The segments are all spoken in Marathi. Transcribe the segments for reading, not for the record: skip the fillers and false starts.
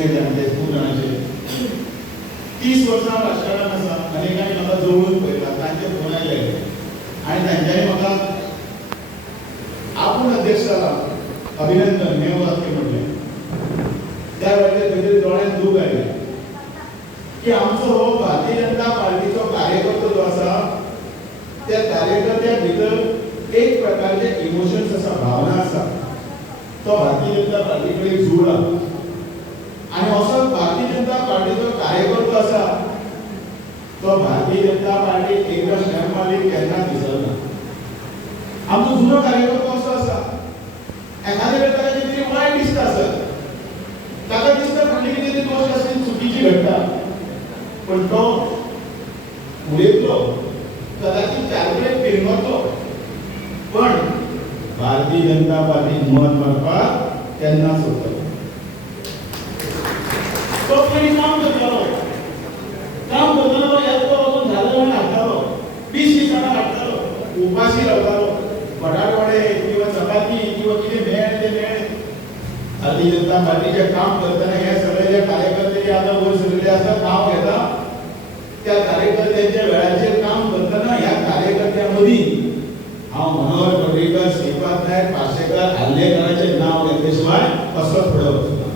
कितले जाणटे खूब जाणांचे 30 वर्सां राजकारणांत आसा अनेकांनी म्हाका जवळून पळयला तांचे फोन आयले आनी तांच्यांनी म्हाका आपूण अध्यक्ष जाला अभिनंदन हे वाक्य म्हटलें त्या वेळार खंय दोळ्यांत दूख आयलें की आमचो हो भारतीय जनता पार्टीचो कार्यकर्तो जो आसा त्या कार्यकर्त्या भितर एक प्रकारचे इमोशन्स आसा भावना आसा तो भारतीय जनता पार्टी कडेन जुळ्ळा आणि असो भारतीय जनता पार्टीचो कार्यकर्तो आसा तो भारतीय जनता पार्टी एकदा शेम मालीक केन्ना दिसना आमचो जुनो कार्यकर्तो असो आसा एखाद्या वेळार ताका कितें तरी वायट दिसता आसत ताका दिसता फाटली कितें तरी गोश्ट आसली चुकीची घडटा पण तो उलयतलो कदाचित चारवेळेक फिरमरलो पण भारतीय जनता पार्टीक मत मारपाक केन्ना सोडटलो तो पयलीं काम करतालो येतो वचून झालं म्हणून हाडटालो 20 दिसांना हाडटालो उपाशी रावतालो बटाट वडे किंवा चपाती किंवा कितें मेळ ते मेळ भारतीय जनता पार्टीचे काम करतना हे सगळे जे कार्यकर्ते जे आतां वयर सगळे आसा नांव घेता त्या कार्यकर्त्यांच्या वेळाचेर काम करतना ह्या कार्यकर्त्यां मदीं हांव मनोहर पर्रीकर श्रीपाद नायक पार्सेकर हल्लेकरांचें नांव घेतले शिवाय कसो फुडें वचना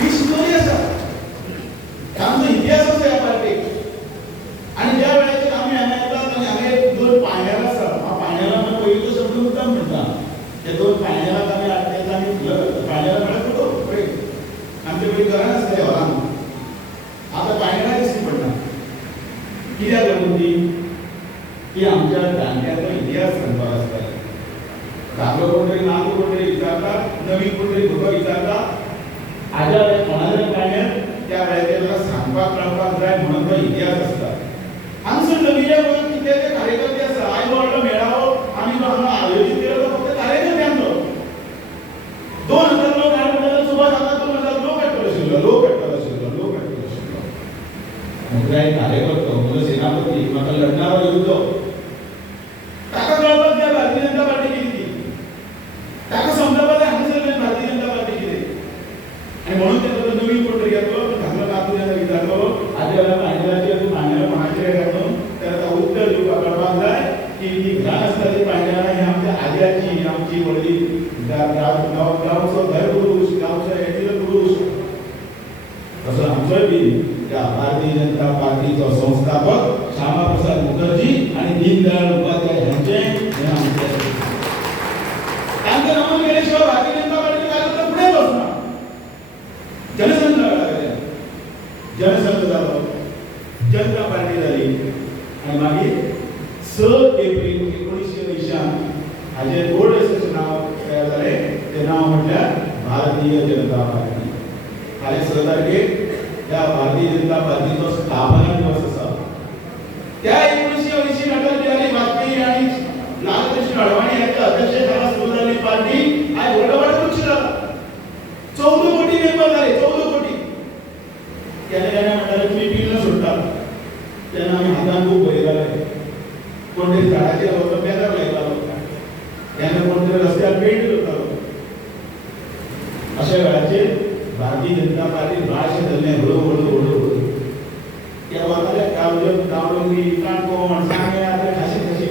ही स्टोरी आसा आमचो इतिहास आसा ह्या पार्टीक आनी ज्या वेळाचेर आमी हांगा येतात आनी हांगा एक 2 पायंडेलां आसा हांव पायंडेलां म्हणून पयलीं तो शब्द मुद्दाम म्हणटा ते 2 पायंडेलांक आमी हाडटात आनी पायंडेलां म्हळ्यार फोटो पळय आमचे पयलीं घरान आसताले हॉलांत आतां पायंडेलां दिसती पडना कित्याक लागून ती आमच्या जाणट्यांचो इतिहास सांगपाक आसताले धाकलो कोण तरी नाल्ल कोण तरी विचारता नवीन कोण तरी भुरगो विचारता हाज्या वेळार कोणाच्या पायंड्यार त्या वेळाचेर ताका सांगपाक कळपाक जाय म्हणून तो इतिहास आसता हांगसर नविल्या गोंयांत कितले ते कार्यकर्ते आसा आयज व्हडलो मेळावो आमी जो हांगा आयोजीत केलो तो फक्त कार्यकर्त्यांचो 2000 लोक हाड म्हणटा सुभाष आतां 2000 लोक हाडटलो आशिल्लो मुद्राय कार्यकर्तो म्हजो सेनापती म्हाका लढणारो युद्ध ताका कळपाक जाय भारतीय जनता पार्टी कितें ती ताका समजपाक जाय हांगासर भारतीय जनता पार्टी कितें आनी म्हणून तेका नवीन कोण तरी येतलो धाकलो नातू जेन्ना विचारलो हाज्या वेळार पायंडेलाचेर तूं पायंडेलां कोणाचेर घालून तेका ताका उत्तर दिवपाक कळपाक जाय की ती घरान आसता ती पायंडेलां ही आमच्या आज्याची आमची व्हडली गांवचो धर्मपुरूश गांवचो एथील पुरूश तसो आमचोय बी त्या भारतीय जनता पार्टीचो संस्थापक श्यामा प्रसाद मुखर्जी आणि दीनदयाळ उपाध्याय यांचे हे आमचे तांचे नामन केल्याशिवाय भारतीय जनता पार्टीचे कार्यक्रम पुढे बसना जनसंघ जालो जनता पार्टी जाली आणि मागीर 6 एप्रिल 1980 हाजे बोर्ड अशें नांव तयार जालें तें नांव म्हटल्यार भारतीय जनता पार्टी फाल्यां 6 तारखेक त्या भारतीय जनता पार्टीचो स्थापना दिवस आसा त्या 1980 अटल बिहारी वाजपेयी आणि लालकृष्ण अडवाणी यांच्या अध्यक्षतेखाला सुरू झालेली पार्टी आज वर्ल्डवाईड उच्च झाला 14 कोटी मेंबर झाले 14 कोटी त्याने म्हटलं तुम्ही बिल न सोडता त्यांना आम्ही हातान खूप बळीराले कोणतरी झाडाचे वचून बॅनर लायतालो त्यांना कोणतरी रस्त्यार पेंट करतालो अशा वेळाचेर भारतीय जनता पार्टी भाष्य धरले हळू त्या वताले गावडोंगरी काणकोण सांगें आतां खाशी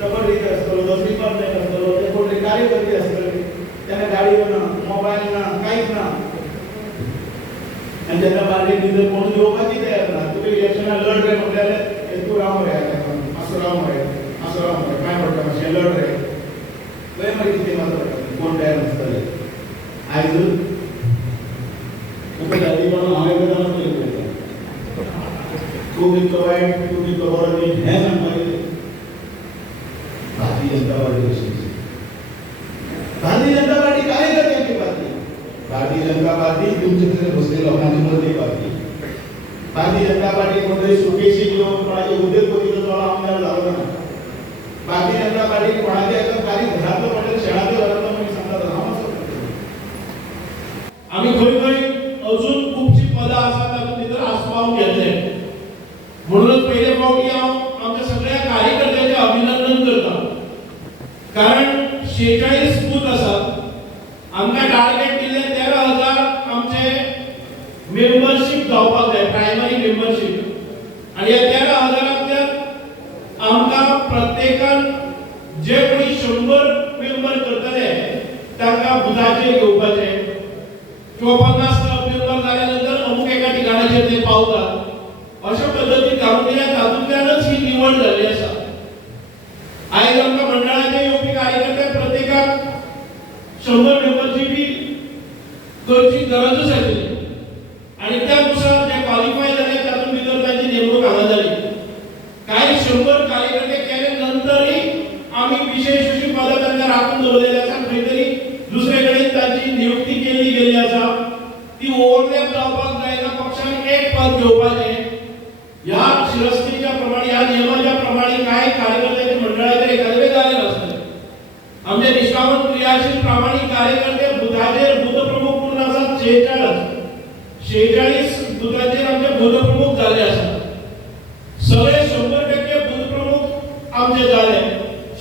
डबल रीत आसतलो तो स्लिपर लायट आसतलो ते कोण तरी कार्यकर्ते आसतले त्यांना गाडी ना मोबायल ना कांयच ना आनी तेन्ना पार्टीक भितर कोण येवपाची तयार ना तुका इलेक्शनाक लढ रे म्हटल्यार तूं राव रे मातसो राव मरे कांय पडटा मातशें लढ रे खंय मागीर कितें मात्र कोण तयार नासतले आयज तुका जाली म्हणून हांव एकदां जाणा तूं बी तो वायट तूं बी तो बरो न्ही हें सांगपाक भारतीय जनता पार्टी कशी भारतीय जनता पार्टी कार्यकर्त्यांची पार्टी भारतीय जनता पार्टी तुमचे थंय बसले लोकांची मदली पार्टी भारतीय जनता पार्टी कोण तरी सुकेशी घेवन कोणाचे उद्योगपतीचो चलो आमदार जालो ना भारतीय जनता पार्टी कोणाच्या एका बारीक घरांतलो म्हणल्यार शेळांतलो घरांतलो मनीस सांगता हांव आमी खंय खंय अजून खूपशी पदां आसात तातूंत भितर आस्पावून घेतले म्हणूनच पयले फावटी हांव आमच्या सगळ्या कार्यकर्त्यांचें अभिनंदन करता कारण 46 बूथ आसात हांगा आमकां टार्गेट दिल्ले 13,000 आमचे मेंबरशीप जावपाक जाय, प्रायमरी मेंबरशीप। आणि या 13,000तल्यान आमकां प्रत्येकान जे कोणी 100 मेंबर करतले तांकां बुथाचेर घेवपाचे किंवा 50 मेंबर जाल्या नंतर अमुक एका ठिकाणाचेर ते पावतात। अशा पद्धतीन घालून दिल्या, तातूंतल्यानच ही निवड जाल्ली आसा। आयज आमकां मंडळाचे येवपी कार्यकर्ते प्रत्येकाक 100 मेंबरशीपी करची गरजूच आशिल्ली आणि त्यानुसार जे क्वालिफाय जाले तातूंत भितर तांची नेमणूक हांगा जाली। काही 100 कार्यकर्ते केले नंतरही आम्ही विशेष अशी पदां तांकां राखून दवरलेली आसा, खंय तरी दुसरे कडेन तांची नियुक्ती केली गेली आसा। ती ओव्हरलॅप जावपाक जायना, पक्षान एक पद घेवपाचें। ह्या शिरस्तीच्या प्रमाणे, ह्या नियमाच्या प्रमाणे काय कार्यकर्त्याचे मंडळाचेर एखादे जाले नासले। आमचे निष्ठावंत क्रियाशील प्रामाणिक कार्यकर्ते बुथाचेर बुथप्रमुख म्हणून आसात 46 बुथाचेर आमचे बुथप्रमुख जाले आसात। सगळे 100% बुथप्रमुख आमचे जाले,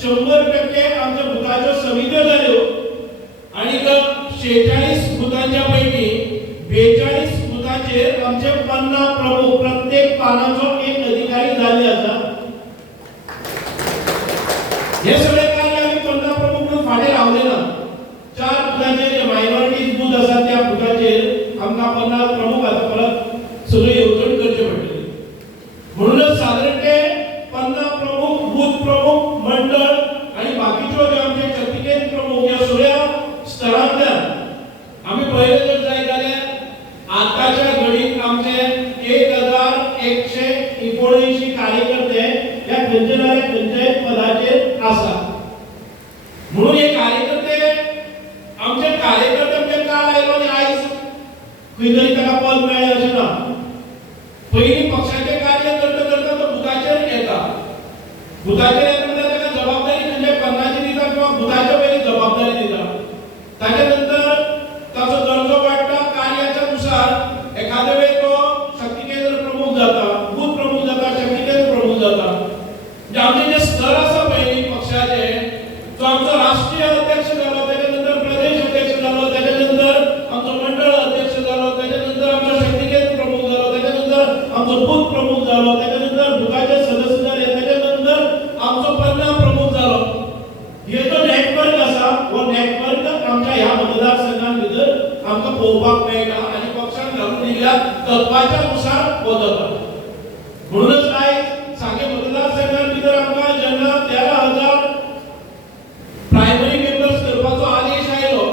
100% आमच्या बुथाच्यो समित्यो जाल्यो आणि 46 बुथांच्या पैकी 42 बुथाचेर आमचे 50 प्रमुख, प्रत्येक पानाचो एक अधिकारी जाल्ले आसा। हे सगळे कार्य आम्ही 50 प्रमुख म्हणून फाटे रावले ना। 4 बुथाचेर जे मायनॉरिटीज बुथ आसात त्या बुथाचेर आमकां 50 प्रमुख आता परत सगळे येवजण करचे पडटले। म्हणूनच साधारण ते 50 प्रमुख, बूथ प्रमुख, मंडळ आणि बाकीच्यो जे आमचे चक्रीकेंद्र प्रमुख या सगळ्या स्तरांतल्यान आम्ही पहिले जर जाय जाल्यार आताच्या घडीत आमचे 1179 कार्यकर्ते या खंयच्या पदाचेर आसा। म्हणून हे कार्यकर्ते आमचे कार्यकर्ते म्हणजे काल आयलो आणि आयज खंय तरी ताका पद मेळ्ळें अशें ना। पयलीं पक्षाचे कार्य करता करता तो बुथाचेर येता, बुथाचेर येता म्हणल्यार ताका जबाबदारी म्हणजे पन्नाची दिता किंवा बुथाच्या पयलीं जबाबदारी दिता। ताच्या नंतर ताचो दर्जो वाडटा, कार्याच्या नुसार एखादे वेळ तो शक्ती केंद्र प्रमुख जाता, बूथ प्रमुख जाता, शक्ती केंद्र प्रमुख जाता। म्हणजे आमचे जे स्तर आसा पयलीं पक्षाचे, जो आमचो राष्ट्रीय अध्यक्ष जालो, त्याच्या नंतर प्रदेश अध्यक्ष जालो, त्याच्या नंतर आमचो मंडळ अध्यक्ष जालो, त्याच्या नंतर आमचो शक्ती केंद्र प्रमुख जालो, त्याच्या नंतर आमचो बूथ प्रमुख जालो, त्याच्या नंतर बुथाचे सदस्य जाले, त्याच्या नंतर आमचो 50 प्रमुख जालो। हे जो नेटवर्क आसा, हो नेटवर्क आमच्या ह्या मतदारसंघां भितर आमकां पळोवपाक मेळटा आणि पक्षान घालून दिल्ल्या तत्वाच्या नुसार वचता। म्हणूनच आयज सांगे मतदारसंघां भितर आमकां जेन्ना 13,000 प्रायमरी मेंबर्स करपाचो आदेश आयलो,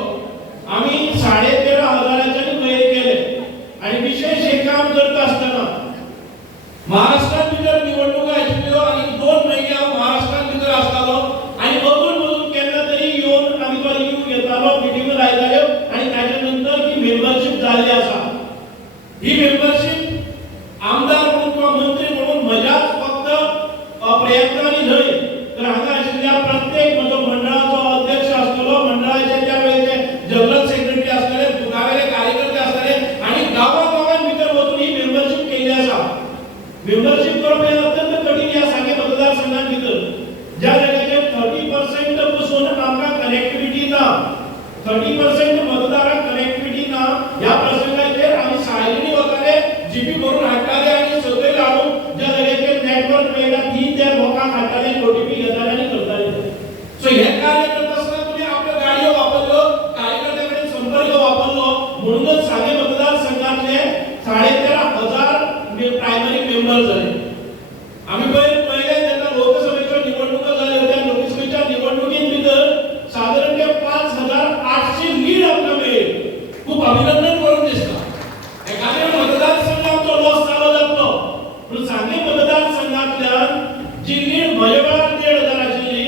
आम्ही 13,500च्यानी वयर केले आणि विशेष हे काम करता आसतना महाराष्ट्रात भितर निवडणुका आशिल्ल्यो आणि 2 म्हयने हांव महाराष्ट्रात भितर आसतालो आणि मधून केन्ना तरी येवन आमी तो रिव्ह्यू घेतालो, मिटिंगो लायताल्यो आणि ताच्या नंतर ही मेंबरशीप जाल्ली आसा। ही मेंबरशीप आमदार म्हणून किंवा मंत्री म्हणून म्हज्याच फक्त प्रयत्नांनी न्हय, तर हांगा आशिल्ल्या प्रत्येक म्हजो मंडळाचो अध्यक्ष आसतलो, मंडळाचे त्या वेळेचे जनरल सेक्रेटरी आसतले, बुथावेले कार्यकर्ते आसतले आणि गांवां भितर वचून ही मेंबरशीप केल्ली आसा। मेंबरशीप करप हे अत्यंत कठीण ह्या सांगे मतदारसंघां भितर, ज्या जाग्याचेर 30% पसून आमकां कनेक्टिविटी ना, 30% मतदारांक कनेक्टिविटी ना, ह्या प्रसंगाचेर आमी शाळेंनी वताले, जीपी भरून हाडटाले आणि सकयल हाडून ज्या जाग्याचेर नेटवर्क मेळटा ती त्या लोकांक हाडटाले, ओटीपी घेताले आणि करताले। सो हे कार्य करता आसतना तुमी आपल्यो गाडयो वापरल्यो, कार्यकर्त्यां कडेन संपर्क वापरलो, म्हणूनच सांगे मतदारसंघातले 13,500 प्रायमरी मेंबर जाले। आम्ही पहिले जेन्ना लोकसभेच्यो निवडणुका जाल्यो, त्या लोकसभेच्या निवडणुकीन भितर साधारण 5,800 लीड आमकां मेळ्ळी। खूप अभिनंदन करून दिसता। एखाद्या मतदारसंघ आमचो लॉस जालो जातलो, पूण सांगे मतदारसंघातल्यान जी लीड म्हज्या वेळार 1,500 आशिल्ली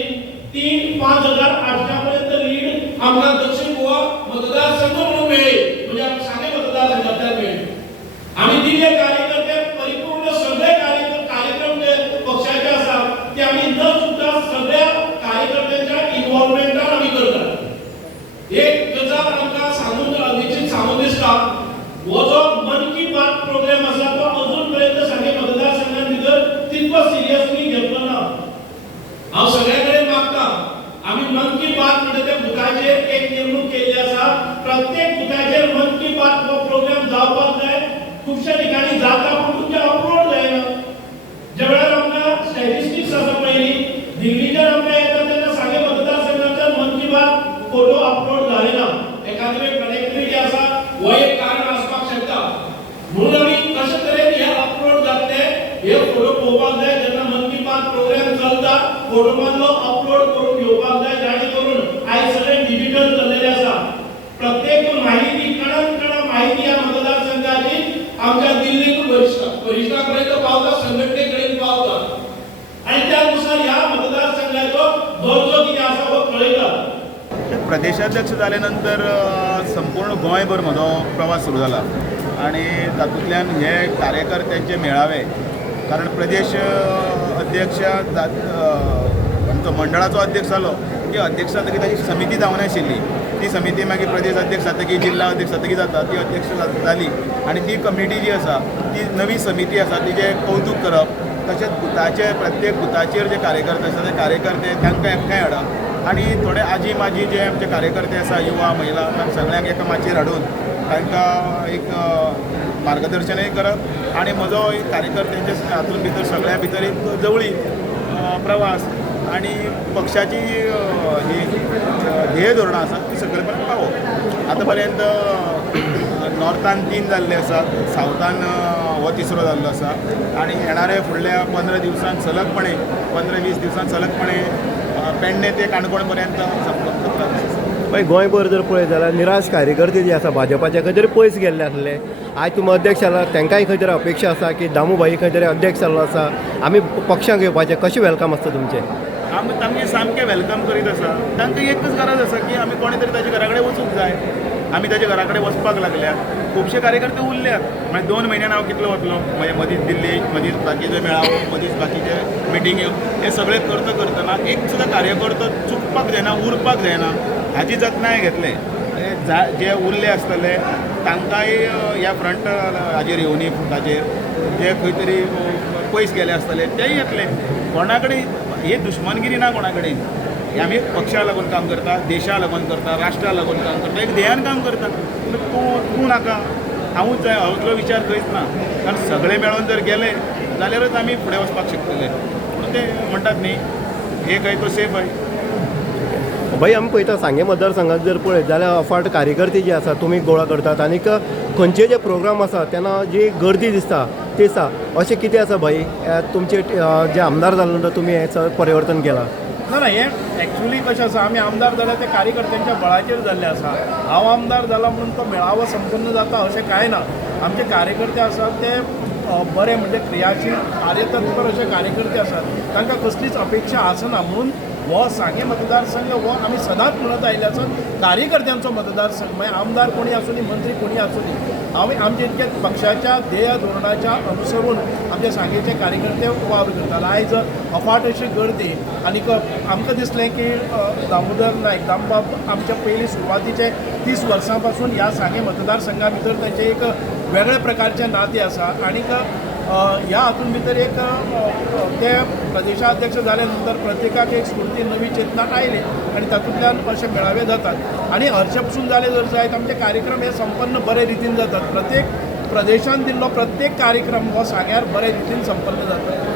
ती 5,800 पर्यंत लीड आमकां दक्षिण गोवा मतदारसंघ म्हणून मेळ्ळी, म्हणजे आमकां सांगे मतदारसंघातल्यान मेळ्ळी। आम्ही दिल्ले कार्यकर्ते परिपूर्ण सगळे कार्यक्रम जे पक्षाचे आसात ते आम्ही न सुद्धा सगळ्या कार्यकर्त्यांच्या इन्व्हॉल्वमेंटान आम्ही करतात। एक गजाल आमकां सांगून निश्चित सांगून दिसता फोटोमधलो अपलोड करून घेवपाक जाय जाणे करून आयज सगळे डिजिटल जाल्लेले आसा प्रत्येक माहिती कण माहिती ह्या मतदारसंघाची आमच्या दिल्लीक वरिष्ठापर्यंत पावता संघटने कडेन पावता आणि त्यानुसार ह्या मतदारसंघाचो दर्जो कितें आसा हो कळयता प्रदेशाध्यक्ष जाल्यानंतर संपूर्ण गोंयभर म्हजो प्रवास सुरू जाला आणि तातूंतल्यान हे कार्यकर्त्यांचे मेळावे कारण प्रदेश अध्यक्ष आमचो मंडळाचो अध्यक्ष जालो की अध्यक्ष जातकीर ताची समिती जावंक नाशिल्ली ती समिती मागीर प्रदेश अध्यक्ष जातकीर जिल्हा अध्यक्ष जातकीर जाता ती अध्यक्ष जाली आणि ती कमिटी जी आसा ती नवी समिती आसा तिचें कौतुक करप तशेंच बुथाचे प्रत्येक बुथाचेर जे कार्यकर्ते आसा ते कार्यकर्ते तांकां एकठांय हाडप आणि थोडे आजी माजी जे आमचे कार्यकर्ते आसा युवा महिला तांकां सगळ्यांक एका माचयेर हाडून तांकां एक मार्गदर्शनय करप आणि म्हजो एक कार्यकर्त्यांच्या हातूंत भितर सगळ्या भितर एक जवळी प्रवास आणि पक्षाची ही ध्येय धोरणां आसात ती सकयल पर्यंत पावोवप आतां पर्यंत नॉर्थान 3 जाल्ले आसात सावथान हो तिसरो जाल्लो आसा आणि येणाऱ्या फुडल्या 15 दिवसांत सलगपणे 15-20 दिवसांत सलगपणे पेडणे ते काणकोण पर्यंत मागीर गोंयभर जर पळयत जाल्यार निराश कार्यकर्ते जे आसा भाजपाचे खंय तरी पयस गेल्ले आसले आयज तुमी अध्यक्ष जाला तांकांय खंय तरी अपेक्षा आसा की दामूबाई खंय तरी अध्यक्ष जाल्लो आसा आमी पक्षांक येवपाचे कशें वेलकम आसता तुमचें आमी तांकां सामकें वेलकम करीत आसा तांकां एकच गरज आसा की आमी कोणे तरी ताच्या घरा कडेन वचूंक जाय आमी ताच्या घरा कडेन वचपाक लागल्यात खुबशे कार्यकर्ते उरल्यात मागीर 2 म्हयन्यान हांव कितलो वतलो मागीर मदींच दिल्ली मदींच बाकीचे मेळावो मदींच बाकीचे मिटिंग्यो हे सगळे करतना एक सुद्दां कार्यकर्तो चुकपाक जायना उरपाक जायना हाची जतनाय घेतले जे उरले आसतले तांकांय ह्या फ्रंट हाजेर येवनी फुटाचेर जे खंय तरी पयस गेले आसतले तेय येतले कोणा कडेन ही दुश्मनगिरी ना कोणा कडेन आमी पक्षाक लागून काम करता देशा लागून करता राष्ट्रा लागून काम करता एक ध्येयान काम करता तूं नाका हांवूच जाय हांवचो विचार खंयच ना कारण सगळे मेळून जर गेले जाल्यारच आमी फुडें वचपाक शकतले पूण ते म्हणटात न्ही एक आहे तो सेफ आहे भाई आमी पळयता सांगे मतदारसंघात जर पळयत जाल्यार अफाट कार्यकर्ते जे आसा तुमी गोळा करतात आनीक खंयचे जे प्रोग्राम आसा तेन्ना जी गर्दी दिसता ती आसा अशें कितें आसा भाई तुमचे जे आमदार जाले नंतर तुमी हें परिवर्तन केलां ना हे ॲक्च्युली कशें आसा आमी आमदार जाल्यार ते कार्यकर्त्यांच्या बळाचेर जाल्ले आसा हांव आमदार जाला म्हणून तो मेळावो संपन्न जाता अशें कांय ना आमचे कार्यकर्ते आसात ते बरे म्हणजे क्रियाशील कार्यतत्पर असे कार्यकर्ते आसात तांकां कसलीच अपेक्षा आसना म्हणून हो सांगे मतदारसंघ हो आमी सदांच म्हणत आयिल्ले आसात कार्यकर्त्यांचो मतदारसंघ मागीर आमदार कोणी आसूं मंत्री कोणी आसूं आमी आमचे इतके पक्षाच्या ध्येय धोरणाच्या अनुसरून आमचे सांगेचे कार्यकर्ते वावर करतात आयज अफाट अशी गर्दी आनीक आमकां दिसलें की दामोदर नायक दामबाब आमच्या पयलीं सुरवातीचे 30 वर्सां पासून ह्या सांगे मतदारसंघा भितर तांचे एक वेगळे प्रकारचे नाते आसा आनीक ह्या हातून भितर एक ते प्रदेशाध्यक्ष जाले नंतर प्रत्येकाक एक स्फूर्ती नवी चेतना आयली आनी तातूंतल्यान अशे मेळावे जातात आनी हरचे पसून जाले जर जायत आमचे कार्यक्रम हे संपन्न बरे रितीन जातात प्रत्येक प्रदेशान दिल्लो प्रत्येक कार्यक्रम हो सांग्यार बरे रितीन संपन्न जाता